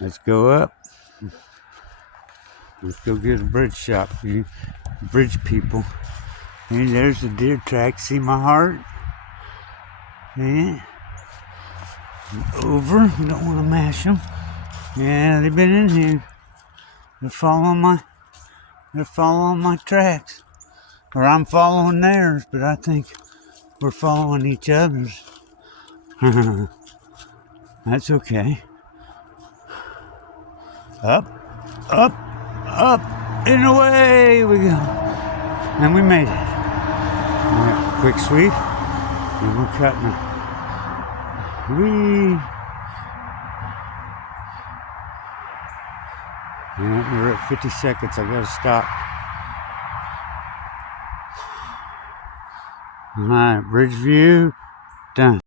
Let's go up. Let's go get a bridge shot for you bridge people. Hey, there's the deer track. See my heart? Yeah. Over. We don't want to mash them. Yeah, they've been in here. They're following my tracks. Or I'm following theirs, but I think we're following each other's. That's okay. Up, up, up, and away we go. And we made it. Right, quick sweep, and we're cutting it. Whee! Yeah, we're at 50 seconds. I gotta stop. All right, bridge view, done.